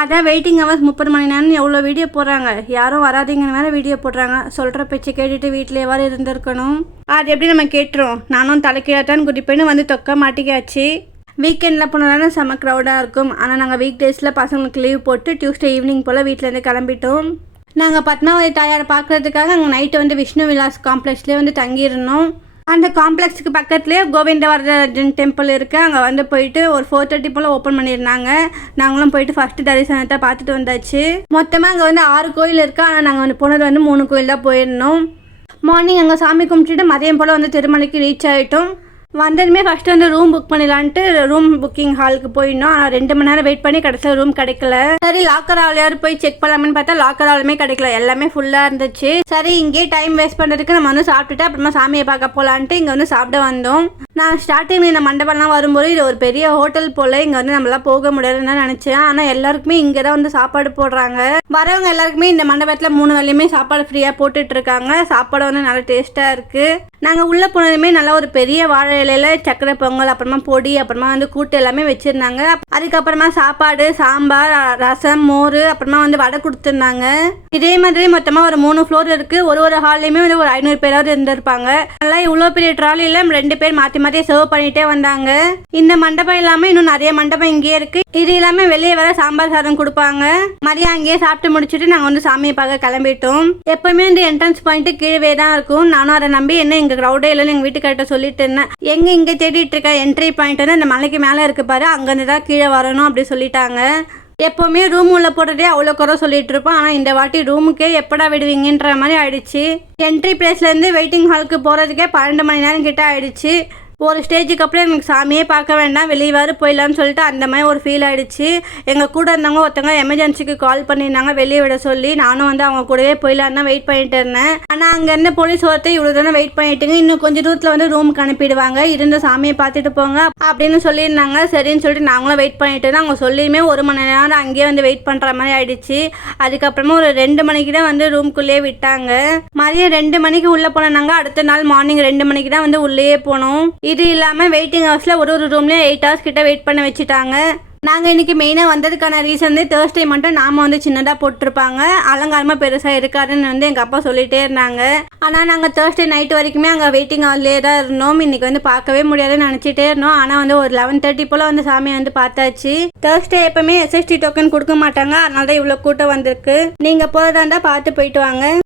அதான் waiting hours 30 மணி நேரம் எவ்வளோ வீடியோ போடுறாங்க. யாரும் வராதிங்கன்னு வேறு வீடியோ போடுறாங்க. சொல்கிற பேச்சு கேட்டுட்டு வீட்டில் எவ்வாறு இருந்திருக்கணும். அது எப்படி நம்ம கேட்டுரும். நானும் தலைக்கீழாத்தான் குடிப்பேன்னு வந்து தொக்க மாட்டிக்காச்சு. வீக்கெண்டில் போனாலும் செம்ம க்ரௌடாக இருக்கும். ஆனால் நாங்கள் வீக் டேஸில் பசங்களுக்கு லீவ் போட்டு டியூஸ்டே ஈவினிங் போல் வீட்டிலேருந்து கிளம்பிட்டோம். நாங்கள் பத்மாவதி தாயாரை பார்க்குறதுக்காக அங்கே நைட்டு வந்து விஷ்ணு விலாஸ் காம்ப்ளெக்ஸ்லேயே வந்து தங்கியிருந்தோம். அந்த காம்ப்ளெக்ஸுக்கு பக்கத்துலேயே கோவிந்தவரதராஜன் டெம்பிள் இருக்குது. அங்கே வந்து போயிட்டு ஒரு 4:30 போல் ஓப்பன் பண்ணியிருந்தாங்க. நாங்களும் போயிட்டு ஃபஸ்ட்டு தரிசனத்தை பார்த்துட்டு வந்தாச்சு. மொத்தமாக அங்கே வந்து 6 கோயில் இருக்குது. ஆனால் நாங்கள் வந்து போனது வந்து 3 கோயில் தான் போயிருந்தோம். மார்னிங் அங்கே சாமி கும்பிட்டுட்டு மதியம் போல் வந்து திருமலைக்கு ரீச் ஆகிட்டோம். வந்ததுமே ஃபஸ்ட்டு வந்து ரூம் புக் பண்ணிடலான்ட்டு ரூம் புக்கிங் ஹாலுக்கு போயிருந்தோம். ஆனால் 2 மணி நேரம் வெயிட் பண்ணி கடைசியில் ரூம் கிடைக்கல. சரி லாக்கர் ஆலையாரு போய் செக் பண்ணலாம்னு பார்த்தா லாக்கர் ஆலுமே கிடைக்கல. எல்லாமே ஃபுல்லாக இருந்துச்சு. சரி இங்கேயே டைம் வேஸ்ட் பண்ணுறதுக்கு நம்ம வந்து சாப்பிட்டுட்டு அப்புறமா சாமியை பார்க்க போகலான்ட்டு இங்கே வந்து சாப்பிட வந்தோம். நான் ஸ்டார்டிங்கில் இந்த மண்டபம்லாம் வரும்போது இது ஒரு பெரிய ஹோட்டல் போல் இங்கே வந்து நம்மளாம் போக முடியாதுன்னு தான் நினச்சேன். ஆனால் எல்லாருக்குமே இங்கே தான் வந்து சாப்பாடு போடுறாங்க. வரவங்க எல்லாருக்குமே இந்த மண்டபத்தில் 3 வேளையுமே சாப்பாடு ஃப்ரீயாக போட்டுட்ருக்காங்க. சாப்பாடு வந்து நல்லா டேஸ்ட்டாக இருக்குது. நாங்கள் உள்ளே போனதுமே நல்லா ஒரு பெரிய வாழை இலையில் சக்கரை பொங்கல், அப்புறமா பொடி, அப்புறமா வந்து கூட்டு எல்லாமே வச்சுருந்தாங்க. அதுக்கப்புறமா சாப்பாடு, சாம்பார், ரசம், மோர், அப்புறமா வந்து வடை கொடுத்துருந்தாங்க. இதே மாதிரி மொத்தமாக ஒரு 3 ஃப்ளோர் இருக்குது. ஒரு ஹால்லையுமே வந்து ஒரு 500 பேராவது இருந்திருப்பாங்க. நல்லா இவ்வளோ பெரிய ட்ராலியில் 2 பேர் மாற்றி மாற்றி சர்வ் பண்ணிகிட்டே வந்தாங்க. இந்த மண்டபம் இல்லாமல் இன்னும் நிறைய மண்டபம் இங்கேயே இருக்குது. இது இல்லாமல் வெளியே வர சாம்பார் சாதம் கொடுப்பாங்க. மதியம் அங்கேயே சாப்பிட்டு முடிச்சுட்டு நாங்கள் வந்து சாமியை பார்க்க கிளம்பிட்டோம். எப்போவுமே வந்து என்ட்ரன்ஸ் பாயிண்ட்டு கீழே தான் இருக்கும். நானும் அதை நம்பி என்ன இங்கே க்ரௌடே இல்லைன்னு எங்கள் வீட்டுக்கிட்ட சொல்லிட்டு இருந்தேன். இங்கே தேடிட்டு இருக்க என்ட்ரி பாயிண்ட் வந்து அந்த மலைக்கு மேலே இருக்கு பாரு, அங்கேருந்து தான் கீழே வரணும் அப்படி சொல்லிட்டாங்க. எப்போவுமே ரூம் உள்ள போடுறதே அவ்வளோ குறை சொல்லிட்டு இருப்போம். ஆனால் இந்த வாட்டி ரூமுக்கே எப்படா விடுவீங்கன்ற மாதிரி ஆயிடுச்சு. என்ட்ரி பிளேஸ்லேருந்து வெயிட்டிங் ஹாலுக்கு போகிறதுக்கே 12 மணி நேரம் கிட்ட ஆயிடுச்சு. ஒரு ஸ்டேஜுக்கு அப்புறம் எனக்கு சாமியே பார்க்க வேண்டாம், வெளியே போயிடலான்னு சொல்லிட்டு அந்த மாதிரி ஒரு ஃபீல் ஆகிடுச்சு. எங்கள் கூட இருந்தவங்க ஒருத்தவங்க எமர்ஜென்சிக்கு கால் பண்ணியிருந்தாங்க வெளியே விட சொல்லி. நானும் வந்து அவங்க கூடவே போயிடலான்னு தான் வெயிட் பண்ணிட்டு இருந்தேன். ஆனால் அங்கே இருந்த போலீஸ் ஒருத்தர் இவ்வளோ தானே வெயிட் பண்ணிட்டுங்க, இன்னும் கொஞ்சம் தூரத்தில் வந்து ரூமுக்கு அனுப்பிடுவாங்க, இருந்த சாமியை பார்த்துட்டு போங்க அப்படின்னு சொல்லியிருந்தாங்க. சரின்னு சொல்லிட்டு நாங்களும் வெயிட் பண்ணிட்டு இருந்தோம். அவங்க சொல்லியுமே 1 மணி நேரம் அங்கேயே வந்து வெயிட் பண்ணுற மாதிரி ஆயிடுச்சு. அதுக்கப்புறமா ஒரு 2 மணிக்கு தான் வந்து ரூம்குள்ளேயே விட்டாங்க. மதியம் 2 மணிக்கு உள்ளே போனாங்க. அடுத்த நாள் மார்னிங் 2 மணிக்கு தான் வந்து உள்ளேயே போனோம். இது இல்லாமல் வெயிட்டிங் ஹவர்ஸில் ஒரு ரூம்லேயே 8 ஹவர்ஸ் கிட்ட வெயிட் பண்ண வச்சுட்டாங்க. நாங்கள் இன்றைக்கி மெயினாக வந்ததுக்கான ரீசன் வந்து தேர்ஸ்டே மட்டும் நாம் வந்து சின்னதாக போட்டிருப்பாங்க, அலங்காரமாக பெருசாக இருக்காதுன்னு வந்து எங்கள் அப்பா சொல்லிகிட்டே இருந்தாங்க. ஆனால் நாங்கள் தேர்ஸ்டே நைட் வரைக்குமே அங்கே வெயிட்டிங் ஹால்லேயே தான் இருந்தோம். இன்றைக்கி வந்து பார்க்கவே முடியாதுன்னு நினச்சிட்டே இருந்தோம். ஆனால் வந்து ஒரு 11:30 போல் வந்து சாமியை வந்து பார்த்தாச்சு. தேர்ஸ்டே எப்போவுமே SST டோக்கன் கொடுக்க மாட்டாங்க, அதனால தான் இவ்வளோ கூட்டம் வந்திருக்கு. நீங்கள் போகிறதா இருந்தால் பார்த்து போயிட்டு வாங்க.